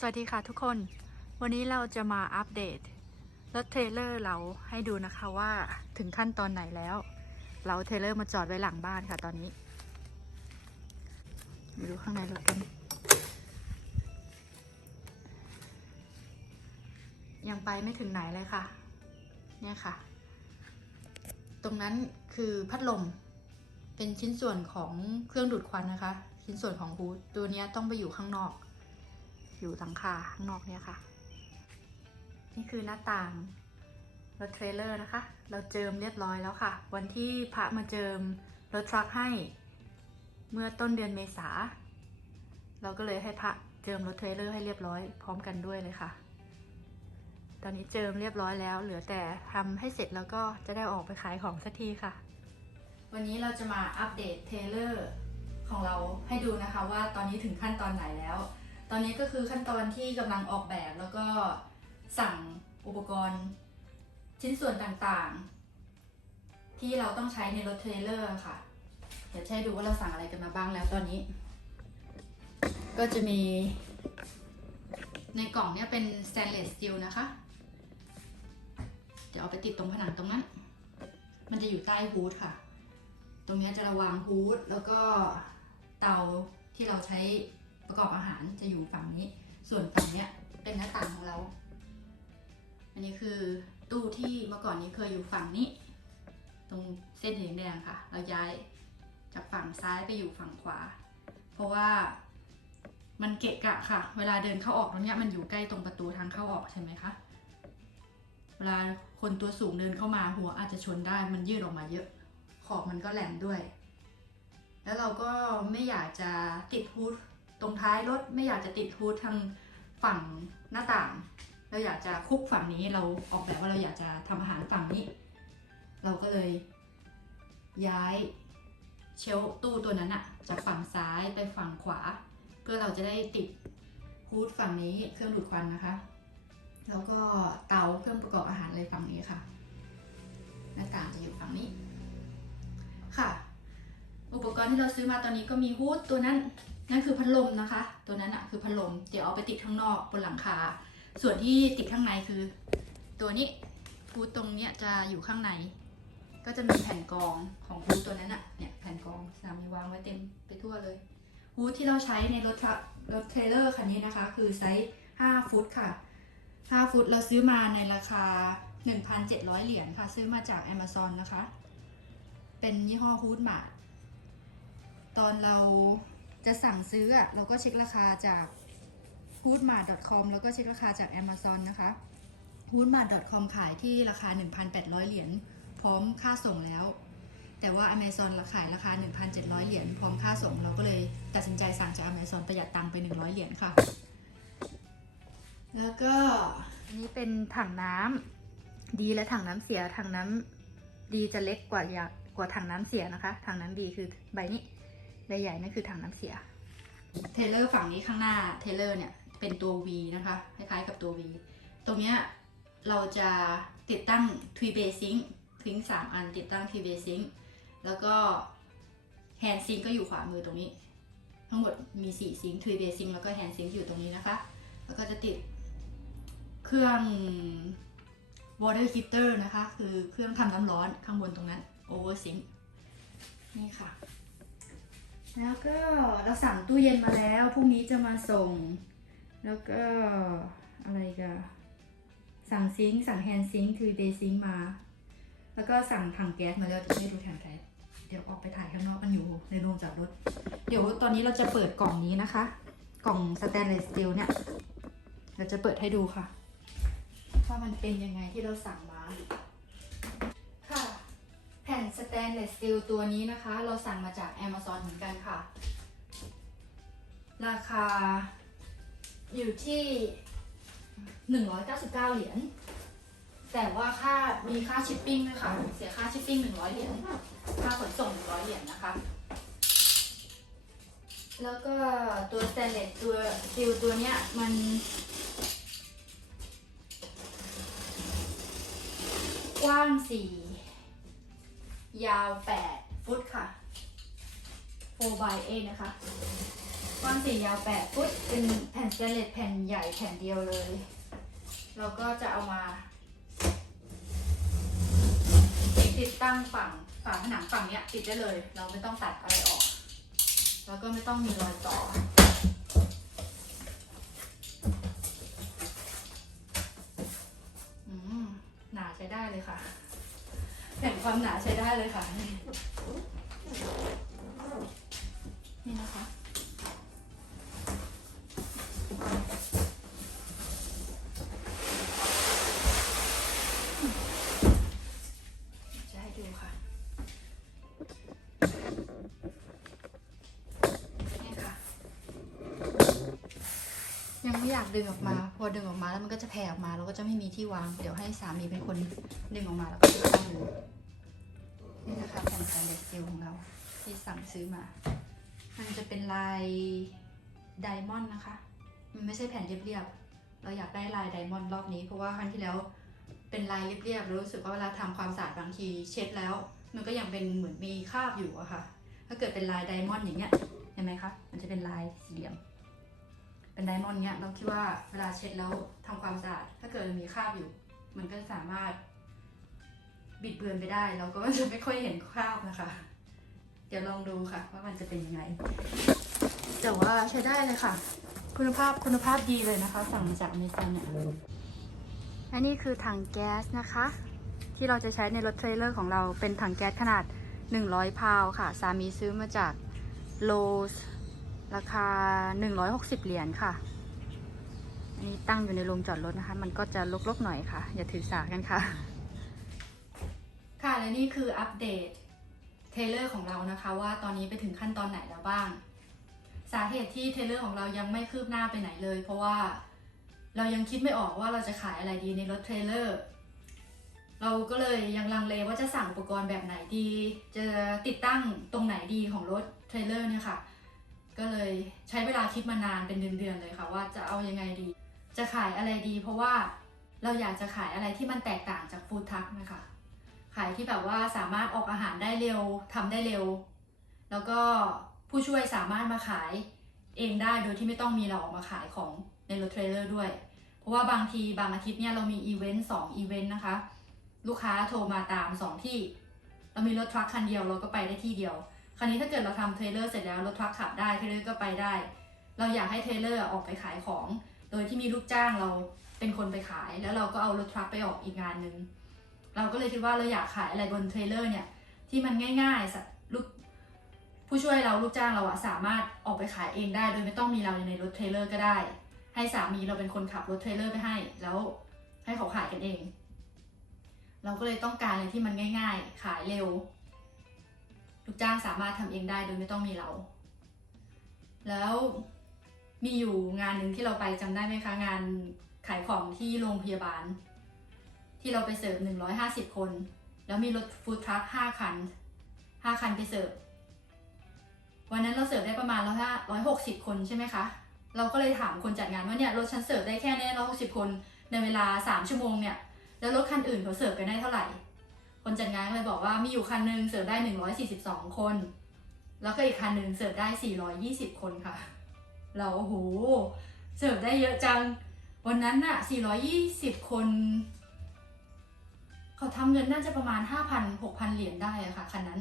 สวัสดีค่ะทุกคน วันนี้เราจะมาอัปเดตรถเทรลเลอร์เราให้ดูนะคะว่าถึงขั้นตอนไหนแล้ว เราเทรลเลอร์มาจอดไว้หลังบ้านค่ะตอนนี้มาดูข้างในรถกัน ยังไปไม่ถึงไหนเลยค่ะ เนี่ยค่ะ ตรงนั้นคือพัดลมเป็นชิ้นส่วนของเครื่องดูดควันนะคะ ชิ้นส่วนของฮูดตัวนี้ต้องไปอยู่ข้างนอก อยู่หลังคาข้างนอกเนี่ยค่ะ นี่คือหน้าต่างรถเทรลเลอร์นะคะ เราเจิมเรียบร้อยแล้วค่ะ วันที่พระมาเจิมรถทรัคให้ เมื่อต้นเดือนเมษา เราก็เลยให้พระเจิมรถเทรลเลอร์ให้เรียบร้อยพร้อมกันด้วยเลยค่ะ ตอนนี้เจิมเรียบร้อยแล้ว เหลือแต่ทำให้เสร็จแล้วก็จะได้ออกไปขายของสักทีค่ะ วันนี้เราจะมาอัปเดตเทรลเลอร์ของเราให้ดูนะคะว่าตอนนี้ถึงขั้นตอนไหนแล้ว ตอนนี้ก็คือขั้นตอนที่กำลังออกแบบแล้วก็สั่งอุปกรณ์ชิ้นส่วนต่างๆ ที่เราต้องใช้ในรถเทรลเลอร์ค่ะ เดี๋ยวให้ดูว่าเราสั่งอะไรกันมาบ้างแล้วตอนนี้ ก็จะมี ในกล่องเนี้ยเป็น stainless steel นะคะ เดี๋ยวเอาไปติดตรงผนังตรงนั้น มันจะอยู่ใต้ฮูดค่ะ ตรงนี้จะระวางฮูดแล้วก็เตาที่เราใช้ ประกอบอาหารจะอยู่ฝั่งนี้ ส่วนฝั่งเนี้ยเป็นหน้าต่างของเรา อันนี้คือตู้ที่เมื่อก่อนนี้เคยอยู่ฝั่งนี้ ตรงเส้นสีแดงค่ะ เราย้ายจากฝั่งซ้ายไปอยู่ฝั่งขวา เพราะว่ามันเกะกะค่ะ เวลาเดินเข้าออกตรงเนี้ยมันอยู่ใกล้ตรงประตูทางเข้าออกใช่ไหมคะ เวลาคนตัวสูงเดินเข้ามาหัวอาจจะชนได้มันยืดออกมาเยอะ ขอบมันก็แหลมด้วย แล้วเราก็ไม่อยากจะติดฮูด ตรงท้ายรถไม่อยากจะติดฮูดทางฝั่งหน้าต่าง เราอยากจะคุกฝั่งนี้เราออกแบบว่าเราอยากจะทำอาหารฝั่งนี้ เราก็เลยย้ายเชลตู้ตัวนั้นอะจากฝั่งซ้ายไปฝั่งขวา เพื่อเราจะได้ติดฮูดฝั่งนี้เครื่องดูดควันนะคะ แล้วก็เตาเครื่องประกอบอาหารเลยฝั่งนี้ค่ะ หน้าต่างจะอยู่ฝั่งนี้ค่ะ อุปกรณ์ที่เราซื้อมาตอนนี้ก็มีฮูดตัวนั้น นั่นคือพัดลมนะคะ ตัวนั้นอะคือพัดลม เดี๋ยวเอาไปติดข้างนอกบนหลังคา ส่วนที่ติดข้างในคือ ตัวนี้ฮูตรงเนี้ยจะอยู่ข้างใน ก็จะมีแผ่นกรองของฮูตัวนั้นอะเนี่ยแผ่นกรองสามีวางไว้เต็มไปทั่วเลยฮูที่เราใช้ในรถรถเทรลเลอร์คันนี้นะคะ คือไซส์ 5 ฟุตค่ะ 5 ฟุตเราซื้อมาในราคา 1,700 เหรียญค่ะ ซื้อมาจาก Amazon นะคะ เป็นยี่ห้อฮูดมาตอนเรา จะสั่งซื้อเราก็เช็คราคาจาก h o o d m a r t c o m แล้วก็เช็คราคาจาก Amazon นะคะ h o o d m a r t c o m ขายที่ราคา 1,800 เหรียญพร้อมค่าส่งแล้ว แต่ว่า Amazon ขายราคา 1,700 เหรียญพร้อมค่าส่ง เราก็เลยตัดสินใจสั่งจาก Amazon ประหยัดตังค์ไป 100 เหรียญค่ะ แล้วก็อันนี้เป็นถังน้ำดีและถังน้ำเสียถังน้ำดีจะเล็กกว่ากกว่าถังน้ำเสียนะคะถังน้ำดีคือใบนี้ ใบใหญ่นั่นคือถังน้ำเสีย เทเลอร์ฝั่งนี้ข้างหน้าเทเลอร์เนี่ยเป็นตัว V นะคะ คล้ายๆกับตัว V ตรงเนี้ยเราจะติดตั้ง t w e bay sink ทิ้งสามอันติดตั้ง t w e bay sink แล้วก็ hand sink ก็อยู่ขวามือตรงนี้ ทั้งหมดมี4ซิงค์ t w e bay sink แล้วก็ hand sink อยู่ตรงนี้นะคะ แล้วก็จะติดเครื่อง water heater นะคะ คือเครื่องทำน้ำร้อนข้างบนตรงนั้น over sink นี่ค่ะ แล้วก็เราสั่งตู้เย็นมาแล้วพรุ่งนี้จะมาส่ง แล้วก็อะไรกันสั่งซิงค์สั่งแฮนด์ซิงค์คือเดซิงค์มา แล้วก็สั่งถังแก๊สมาแล้วจะไม่ดูถังแก๊สเดี๋ยวออกไปถ่ายข้างนอกกันอยู่ในโรงจอดรถ เดี๋ยวตอนนี้เราจะเปิดกล่องนี้นะคะ กล่องสแตนเลสสตีลเนี่ย เราจะเปิดให้ดูค่ะว่ามันเป็นยังไงที่เราสั่งมา สแตนเลสสตีลตัวนี้นะคะ เราสั่งมาจาก Amazon เหมือนกันค่ะ ราคาอยู่ที่ 199 เหรียญ แต่ว่าค่ามีค่าชิปปิ้งด้วยค่ะ เสียค่าชิปปิ้ง 100 เหรียญ ค่าขนส่ง 100 เหรียญนะคะ แล้วก็ตัวสแตนเลสตัวสตีลตัวเนี้ยมันกว้าง4 ยาว 8 ฟุตค่ะ 4 by 8นะคะกว้าง4ยาว 8 ฟุต เป็นแผ่นสแตนเลสแผ่นใหญ่แผ่นเดียวเลย เราก็จะเอามาติดตั้งฝั่งฝาผนังฝั่งเนี้ยติดได้เลย เราไม่ต้องตัดอะไรออก แล้วก็ไม่ต้องมีรอยต่อ แผ่นความหนาใช้ได้เลยค่ะ นี่นะคะ จะให้ดูค่ะ นี่ค่ะ ยังไม่อยากดึงออกมา พอดึงออกมาแล้วมันก็จะแผ่ออกมาเราก็จะไม่มีที่วาง เดี๋ยวให้สามีเป็นคนดึงออกมาแล้วก็ติดตั้ง ดูนี่นะคะแผ่นสแตนเลสสตีลของเรา ที่สั่งซื้อมา มันจะเป็นลายไดมอนด์นะคะ มันไม่ใช่แผ่นเรียบๆ เราอยากได้ลายไดมอนด์รอบนี้ เพราะว่าครั้งที่แล้วเป็นลายเรียบๆ รู้สึกว่าเวลาทำความสะอาดบางทีเช็ดแล้ว มันก็ยังเป็นเหมือนมีคราบอยู่อะค่ะ ถ้าเกิดเป็นลายไดมอนด์อย่างเงี้ย เห็นไหมคะ มันจะเป็นลายสี่เหลี่ยม เป็นไดมอนด์เนี้ยเราคิดว่าเวลาเช็ดแล้วทำความสะอาด ถ้าเกิดมีคราบอยู่ มันก็สามารถ บิดเบือนไปได้ เราก็จะไม่ค่อยเห็นคราบนะคะ เดี๋ยวลองดูค่ะ ว่ามันจะเป็นยังไง แต่ว่าใช้ได้เลยค่ะ คุณภาพคุณภาพดีเลยนะคะ สั่งมาจากอเมซอนเนี่ยอันนี้คือถังแก๊สนะคะ ที่เราจะใช้ในรถเทรลเลอร์ของเราเป็นถังแก๊สขนาด 100 พาวค่ะ สามีซื้อมาจากโลสราคา 160 เหรียญค่ะ อันนี้ตั้งอยู่ในโรงจอดรถนะคะ มันก็จะลกๆหน่อยค่ะ อย่าถือสากันค่ะ ค่ะและนี่คืออัปเดตเทรลเลอร์ของเรานะคะว่าตอนนี้ไปถึงขั้นตอนไหนแล้วบ้าง สาเหตุที่เทรลเลอร์ของเรายังไม่คืบหน้าไปไหนเลย เพราะว่าเรายังคิดไม่ออกว่าเราจะขายอะไรดีในรถเทรลเลอร์เราก็เลยยังลังเลว่าจะสั่งอุปกรณ์แบบไหนดี จะติดตั้งตรงไหนดีของรถเทรลเลอร์เนี่ยค่ะ ก็เลยใช้เวลาคิดมานานเป็นเดือนๆเลยค่ะ ว่าจะเอายังไงดี จะขายอะไรดี เพราะว่าเราอยากจะขายอะไรที่มันแตกต่างจากฟู้ดทัคนะคะ ขายที่แบบว่าสามารถออกอาหารได้เร็วทำได้เร็ว แล้วก็ผู้ช่วยสามารถมาขายเองได้โดยที่ไม่ต้องมีเราออกมาขายของในรถเทรลเลอร์ด้วย เพราะว่าบางทีบางอาทิตย์เนี่ยเรามีอีเวนต์สองอีเวนต์นะคะ ลูกค้าโทรมาตามสองที่ เรามีรถทรัคคันเดียวเราก็ไปได้ที่เดียว คราวนี้ถ้าเกิดเราทำเทรลเลอร์เสร็จแล้วรถทรัคขับได้เทรลเลอร์ก็ไปได้ เราอยากให้เทรลเลอร์ออกไปขายของ โดยที่มีลูกจ้างเราเป็นคนไปขาย แล้วเราก็เอารถทรัคไปออกอีกงานหนึ่ง เราก็เลยคิดว่าเราอยากขายอะไรบนเทรลเลอร์เนี่ยที่มันง่ายๆสะลูกผู้ช่วยเราลูกจ้างเราอะสามารถออกไปขายเองได้ โดยไม่ต้องมีเราอยู่ในรถเทรลเลอร์ก็ได้ ให้สามีเราเป็นคนขับรถเทรลเลอร์ไปให้ แล้วให้เขาขายกันเอง เราก็เลยต้องการอะไรที่มันง่าย ๆ ขายเร็ว ลูกจ้างสามารถทำเองได้โดยไม่ต้องมีเรา แล้วมีอยู่งานหนึ่งที่เราไปจำได้ไหมคะงานขายของที่โรงพยาบาล ที่เราไปเสิร์ฟ 150 คน แล้วมีรถฟู้ดทรัค5คัน 5 คันไปเสิร์ฟ วันนั้นเราเสิร์ฟได้ประมาณร้อยห้าร้อยหกสิบคนใช่ไหมคะ เราก็เลยถามคนจัดงานว่าเนี่ยรถฉันเสิร์ฟได้แค่นี้ร้อยหกสิบคนในเวลาสามชั่วโมงเนี่ย แล้วรถคันอื่นเขาเสิร์ฟกันได้เท่าไหร่ คนจัดงานก็เลยบอกว่ามีอยู่คันหนึ่งเสิร์ฟได้หนึ่งร้อยสี่สิบสองคน แล้วก็อีกคันหนึ่งเสิร์ฟได้สี่ร้อยยี่สิบคนค่ะ เราโอ้โห เสิร์ฟได้เยอะจัง วันนั้นน่ะสี่ร้อยยี่สิบคน เขาทำเงินน่าจะประมาณห้าพันหกพันเหรียญได้อะค่ะคันนั้น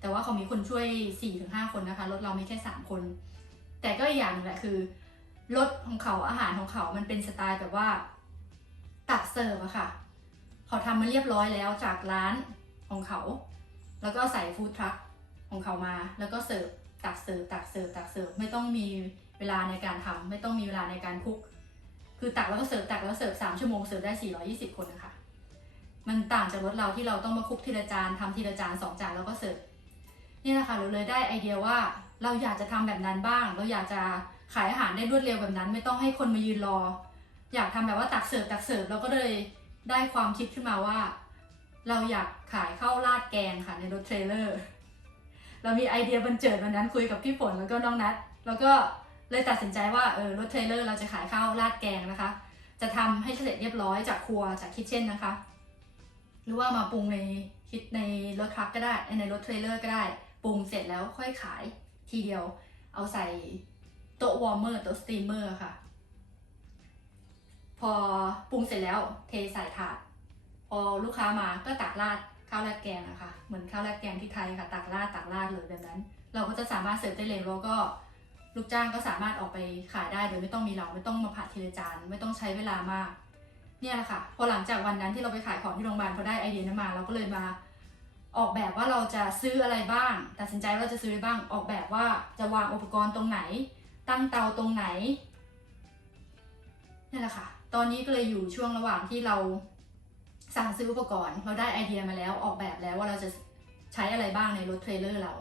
แต่ว่าเขามีคนช่วย4ี่ถึงห้าคนนะคะ รถเรามีแค่ 3 คน แต่ก็อีกอย่างนึงแหละคือ รถของเขาอาหารของเขามันเป็นสไตล์แบบว่า ตักเสิร์ฟอะค่ะ เขาทำมาเรียบร้อยแล้วจากร้านของเขา แล้วก็ใส่ฟู้ดทรัคของเขามา แล้วก็เสิร์ฟตักเสิร์ฟตักเสิร์ฟตักเสิร์ฟไม่ต้องมีเวลาในการทำไม่ต้องมีเวลาในการคุก คือตักแล้วก็เสิร์ฟตักแล้วเสิร์ฟสามชั่วโมงเสิร์ฟได้ 420 คนนะคะ มันต่างจากรถเราที่เราต้องมาคุกทีละจานทำทีละจานสองจานแล้วก็เสิร์ฟนี่นะคะเราเลยได้ไอเดียว่าเราอยากจะทำแบบนั้นบ้าง เราอยากจะขายอาหารได้รวดเร็วแบบนั้น ไม่ต้องให้คนมายืนรอ อยากทำแบบว่าตักเสิร์ฟตักเสิร์ฟเราก็เลยได้ความคิดขึ้นมาว่า เราอยากขายข้าวราดแกงค่ะในรถเทรลเลอร์เรามีไอเดียบันเจิดวันนั้นคุยกับพี่ฝนแล้วก็น้องนัทแล้วก็เลยตัดสินใจว่าเออรถเทรลเลอร์เราจะขายข้าวราดแกงนะคะ จะทำให้เสร็จเรียบร้อยจากครัวจากคิทเช่นนะคะ หรือว่ามาปรุงในคิดในรถทรัคก็ได้ ในรถเทรลเลอร์ก็ได้ ปรุงเสร็จแล้วค่อยขายทีเดียว เอาใส่โต๊ะวอร์มเมอร์โต๊ะสตรีมเมอร์ค่ะ พอปรุงเสร็จแล้วเทใส่ถาด พอลูกค้ามาก็ตักราดข้าวราดแกงอะคะ เหมือนข้าวราดแกงที่ไทยค่ะ ตักราดตักราดเลยแบบนั้น เราก็จะสามารถเสิร์ฟได้เลยแล้วก็ลูกจ้างก็สามารถออกไปขายได้โดยไม่ต้องมีเราไม่ต้องมาผัดทีละจานไม่ต้องใช้เวลามาก เนี่ยแหละค่ะพอหลังจากวันนั้นที่เราไปขายของที่โรงพยาบาลพอได้ไอเดียนั้นมา เราก็เลยมาออกแบบว่าเราจะซื้ออะไรบ้าง ตัดสินใจว่าเราจะซื้ออะไรบ้าง ออกแบบว่าจะวางอุปกรณ์ตรงไหน ตั้งเตาตรงไหนนี่แหละค่ะ ตอนนี้ก็เลยอยู่ช่วงระหว่างที่เราสั่งซื้ออุปกรณ์ เราได้ไอเดียมาแล้วออกแบบแล้วว่าเราจะใช้อะไรบ้างในรถเทรลเลอร์เรา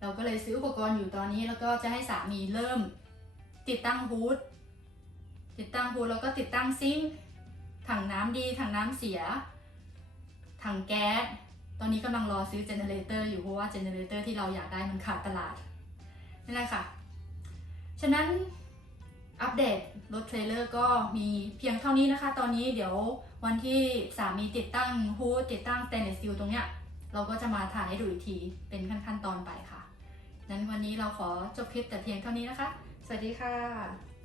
เราก็เลยซื้ออุปกรณ์อยู่ตอนนี้แล้วก็จะให้สามีเริ่ม ติดตั้งฮูดติดตั้งฮูดแล้วก็ติดตั้งซิงค์ ถังน้ำดีถังน้ำเสีย ถังแก๊ส ตอนนี้กำลังรอซื้อเจเนเรเตอร์อยู่เพราะว่าเจเนเรเตอร์ที่เราอยากได้มันขาดตลาดนั่นแหละค่ะ ฉะนั้นอัปเดตรถเทรลเลอร์ก็มีเพียงเท่านี้นะคะ ตอนนี้เดี๋ยววันที่สามีติดตั้งฮูดติดตั้ง stainless steel ตรงเนี้ยเราก็จะมาถ่ายให้ดูอีกทีเป็นขั้นๆตอนไปค่ะ นั้นวันนี้เราขอจบคลิปแต่เพียงเท่านี้นะคะ สวัสดีค่ะ